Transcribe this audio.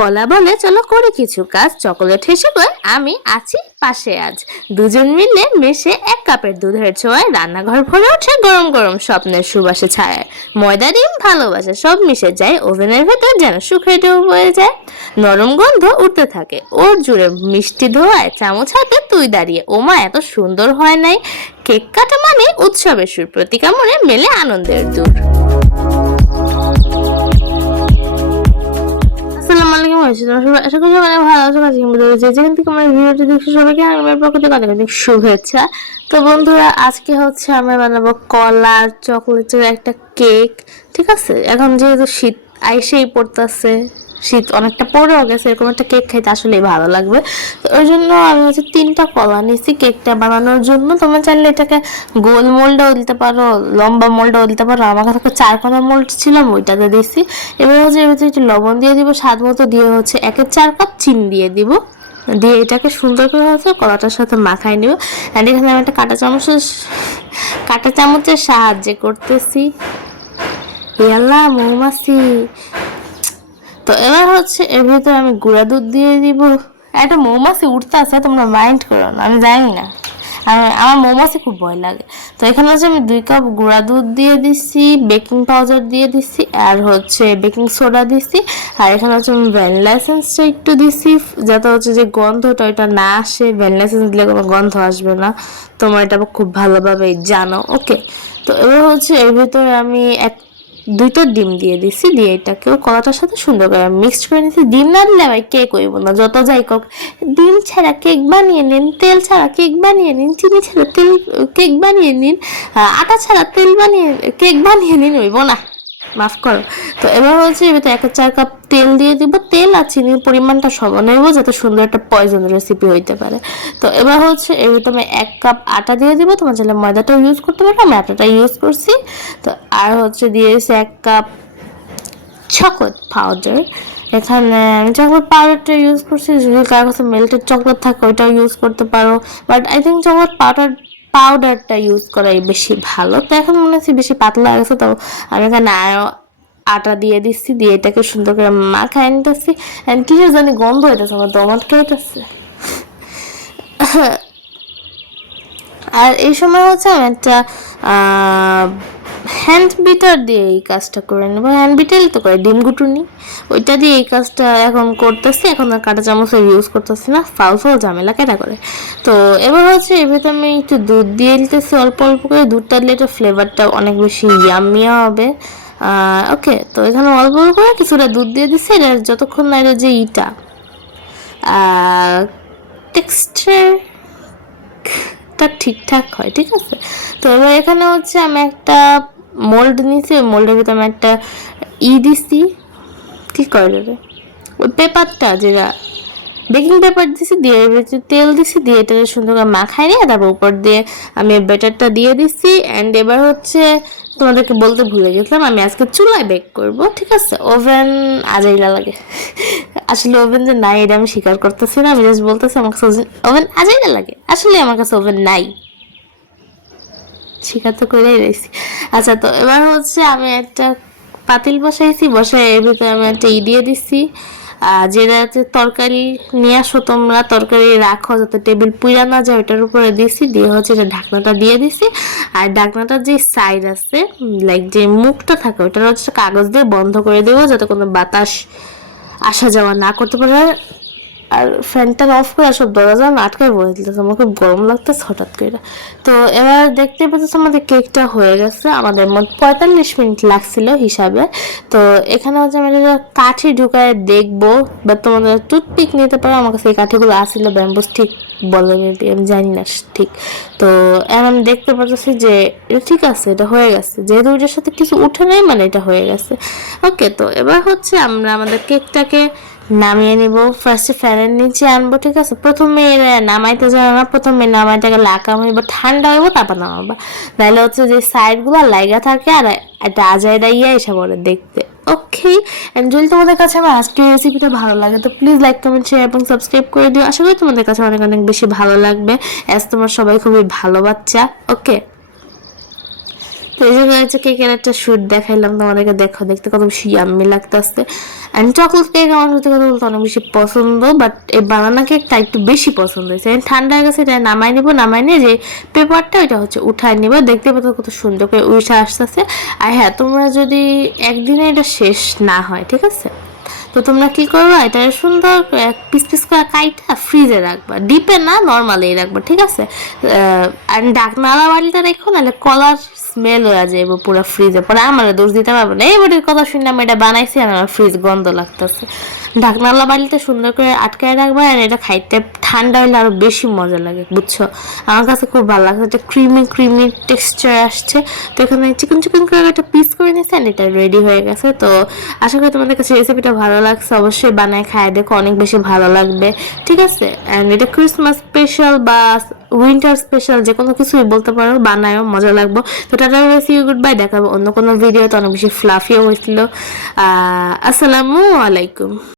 কলা বলে, চলো করি কিছু কাজ। চকোলেট হিসেবে আমি আছি পাশে আজ। দুজন মিলে মেশে এক কাপের দুধের ছোঁয়ায় রান্নাঘর ভরে ওঠে গরম গরম স্বপ্নের সুবাসে ছায়ায় ময়দা ডিম ভালোবাসা সব মিশে যায়, ওভেনের ভেতর যেন সুখের ঢেউ বয়ে যায়। নরম গন্ধ উঠতে থাকে, ওর জুড়ে মিষ্টি ধোয়ায় চামচ হাতে তুই দাঁড়িয়ে। ওমা, এত সুন্দর হয় নাই। কেক কাটা মানে উৎসবের সুর প্রতিকা মনে মেলে আনন্দের দূর। আছি তোমরা সবাই আশা করি ভালো আছো যেখান থেকে আমার ভিডিওটি দেখছ সবাইকে আমার পক্ষ থেকে অনেক অনেক শুভেচ্ছা। তো বন্ধুরা, আজকে হচ্ছে আমরা বানাবো কলা চকলেটের একটা কেক ঠিক আছে? এখন যেহেতু শীত, আইসেই পড়তেছে। শীত অনেকটা পড়েও গেছে, এরকম একটা কেক খাইতে আসলেই ভালো লাগবে। তো ওই জন্য আমি হচ্ছে তিনটা কলা নিয়েছি কেকটা বানানোর জন্য। তোমরা চাইলে এটাকে গোল মোল্ডও দিতে পারো, লম্বা মোল্ডও দিতে পারো। আমার কাছে চার কোনা মোল্ড ছিল ওইটাতে দিয়েছি। এবার হচ্ছে ভিতরে একটু লবণ দিয়ে দিব, স্বাদ মতো দিয়ে হচ্ছে একের চার কাপ চিনি দিয়ে দিব। দিয়ে এটাকে সুন্দর করে হচ্ছে কলাটার সাথে মাখাই নিব। অ্যান্ড এখানে আমি একটা কাঁটা চামচের কাঁটা চামচের সাহায্যে করতেছি। ইয়াল্লা মৌমাছি তো এবার হচ্ছে এর ভিতরে আমি গুঁড়া দুধ দিয়ে দিব। একটা মৌমাছি উঠতে আছে তোমরা মাইন্ড করো না, আমি জানি না। আমি, আমার মৌমাছি খুব ভয় লাগে। তো এখানে হচ্ছে আমি দুই কাপ গুঁড়া দুধ দিয়ে দিচ্ছি বেকিং পাউডার দিয়ে দিচ্ছি আর হচ্ছে বেকিং সোডা দিচ্ছি আর এখানে হচ্ছে আমি ভ্যানিলা এসেন্সটা একটু দিচ্ছি যাতে হচ্ছে যে গন্ধটা ওইটা না আসে। ভ্যানিলা এসেন্স দিলে কোনো গন্ধ আসবে না। তোমরা এটা খুব ভালোভাবে জানো ওকে তো এবার হচ্ছে এর ভিতরে আমি এক দুইটা ডিম দিয়ে দিছি, দিয়ে এটাকেও কলাটার সাথে সুন্দর করে মিক্সড করে নিছি। ডিম না দিলে আবার কেক হইব না, যত যাই কক। ডিম ছাড়া কেক বানিয়ে নিন, তেল ছাড়া কেক বানিয়ে নিন, চিনি ছাড়া তেল কেক বানিয়ে নিন আটা ছাড়া তেল বানিয়ে কেক বানিয়ে নিন, হইব না। মাফ করো। তো এবার হচ্ছে এবার এক চার কাপ তেল দিয়ে দিব। তেল আর চিনির পরিমাণটা সমান হইব যাতে সুন্দর একটা পয়জন রেসিপি হইতে পারে। তো এবার হচ্ছে ভিতরে আমি এক কাপ আটা দিয়ে দিব। তোমার চাইলে ময়দাটাও ইউজ করতে পারো। আমি আটাটা ইউজ করছি। তো আর হচ্ছে দিয়েছি এক কাপ চকলেট পাউডার এখানে আমি চকলেট পাউডারটা ইউজ করছি। যদি কারোর কাছে মেল্টেড চকলেট থাকে, ওইটাও ইউজ করতে পারো। But I think chocolate powder পাউডারটা ইউজ করাই বেশি ভালো। তো এখন মনে হচ্ছে বেশি পাতলা গেছে, তো আমি এখানে আরও আটা দিয়ে দিচ্ছি, দিয়ে এটাকে সুন্দর করে মাখায় নিতেছি। কিসের জানি গন্ধ হইতেছে, আমার দমট খেয়েতেছে আর এই সময় হচ্ছে আমি একটা হ্যান্ড বিটার দিয়ে এই কাজটা করে নেব। হ্যান্ড বিটারই তো করে ডিম গুটুনি। ওইটা দিয়ে এই কাজটা এখন করতেছি। এখন আর কাঁটা চামচের ইউজ করতেছি না। ফাল ফাল ঝামেলা কেটা করে। তো এবার হচ্ছে ভিতরে আমি একটু দুধ দিয়ে দিতেছি অল্প অল্প করে। দুধটা দিলে একটু ফ্লেভারটা অনেক বেশি ইয়ামিয়া হবে। ওকে তো এখানে অল্প অল্প করে কিছুটা দুধ দিয়ে দিচ্ছি এটা যতক্ষণ না এটা যে ইটা টেক্সচার ঠিকঠাক হয়, ঠিক আছে? তো এবার এখানে হচ্ছে আমি একটা মোল্ড নিয়েছি ওই মোল্ডের ভিতরে আমি একটা ই দিছি। কি করে ওই পেপারটা যেটা বেকিং পেপার দিছি, দিয়ে তেল দিছি, দিয়ে এটা সুন্দর করে মাখাই নিয়ে তারপর উপর দিয়ে আমি ব্যাটারটা দিয়ে দিছি। অ্যান্ড এবার হচ্ছে তোমাদেরকে বলতে ভুলে গেছিলাম, আমি আজকে চুলায় বেক করব, ঠিক আছে? ওভেন আজাইলা লাগে। আসলে ওভেন যে নাই, এটা আমি স্বীকার করতেছি না, আমি জাস্ট বলতেছি আমার কাছে ওভেন আজাইলা লাগে। আসলে আমার কাছে ওভেন নাই। স্বীকার তো করেই রয়েছি। আচ্ছা তো এবার হচ্ছে আমি একটা পাতিল বসাইছি বসাই এর ভিতরে আমি একটা ই দিয়ে দিচ্ছি। আর যেটা হচ্ছে তরকারি নিয়ে আসো তোমরা, তরকারি রাখো যাতে টেবিল পুইরা না যায়, ওটার উপরে দিছি দিয়ে হচ্ছে এটা ঢাকনাটা দিয়ে দিছি আর ঢাকনাটার যে সাইড আছে লাইক যে মুখটা থাকে ওটা হচ্ছে কাগজ দিয়ে বন্ধ করে দেবো যাতে কোনো বাতাস আসা যাওয়া না করতে পারে। আর ফ্যানটা অফ করে সব দরজা আমি আটকায় বলে দিতেছে। আমার খুব গরম লাগতেছে হঠাৎ করে। তো এবার দেখতে পাচ্ছি আমাদের কেকটা হয়ে গেছে। আমাদের মোট পঁয়তাল্লিশ মিনিট লাগছিল হিসাবে। তো এখানে হচ্ছে আমি কাঠি ঢুকায় দেখব। বা তোমাদের টুথপিক নিতে পারো। আমার কাছে এই কাঠিগুলো আসছিল ব্যাম্বুস ঠিক বলে আমি জানি না ঠিক। তো আমি দেখতে পাচ্ছি যে এটা ঠিক আছে, এটা হয়ে গেছে। যেহেতু ওইটার সাথে কিছু উঠে নেই মানে এটা হয়ে গেছে। ওকে তো এবার হচ্ছে আমরা আমাদের কেকটাকে নামিয়ে নিব। ফার্স্টে ফ্যানের নিচে আনব, ঠিক আছে? প্রথমে নামাইতে যাবে না, প্রথমে নামাইতে গেলে আঁকা হইব ঠান্ডা হইব, তারপর নামাবো। নাহলে হচ্ছে যে সাইডগুলো লাইগা থাকে আর একটা আজাইডা ইয়ে এসে পড়ে দেখতে। ওকে এন্ড যদি তোমাদের কাছে আমার আজকের রেসিপিটা ভালো লাগে, তো প্লিজ লাইক কমেন্ট শেয়ার এবং সাবস্ক্রাইব করে দিও। আশা করি তোমাদের কাছে অনেক অনেক বেশি ভালো লাগবে অ্যাজ তোমার সবাই খুবই ভালো বাচ্চা। ওকে এই জন্য হচ্ছে কেকের একটা শুট দেখাইলাম তোমাদেরকে দেখো, দেখতে কত বেশি ইয়াম্মি লাগতেছে। অ্যান্ড চকলেট কেক আমার সত্যি কথা বলতে অনেক বেশি পছন্দ বাট এই বানানা কেকটা একটু বেশি পছন্দ হয়েছে। ঠান্ডা হয়ে গেছে, এটা নামাই নিবো, নামাই নিয়ে যে পেপারটা ওইটা হচ্ছে উঠাই নিবো। দেখতে পাচ্ছ কত সুন্দর করে উঠে আসতেছে। আর হ্যাঁ তোমরা যদি একদিনে এটা শেষ না হয়, ঠিক আছে? তো তোমরা কি করবা, এটা সুন্দর পিস পিস করে কাইটা ফ্রিজে রাখবা। ডিপে না নর্মালি রাখবা, ঠিক আছে? আর ডাকনালা বাড়িটা রেখো, নাহলে কলার স্মেল হয়ে যাবে পুরো ফ্রিজে পরে আমার দোষ দিতে পারব না। এই বাড়ির কথা শুনলাম এটা বানাইছি, আর আমার ফ্রিজ গন্ধ লাগতেছে। ঢাকনালা বাড়িতে সুন্দর করে আটকায় রাখবা আর এটা খাইতে ঠান্ডা হলে আরও বেশি মজা লাগে, বুঝছ? আমার কাছে খুব ভালো লাগছে, একটা ক্রিমি ক্রিমি টেক্সচার আসছে। তো এখানে চিকেন চিকেন করে একটা পিস করে নিয়েছে and এটা রেডি হয়ে গেছে। তো আশা করি তোমাদের কাছে রেসিপিটা ভালো লাগছে, অবশ্যই বানায় খায় দেখো, অনেক বেশি ভালো লাগবে, ঠিক আছে? অ্যান্ড এটা ক্রিসমাস স্পেশাল বা উইন্টার স্পেশাল যে কোনো কিছুই বলতে পারো, বানায়ও, মজা লাগবে। তো টাটা সি গুড বাই দেখাবো অন্য কোনো ভিডিও তো অনেক বেশি ফ্লাফিও হয়েছিল। আসসালামু আলাইকুম।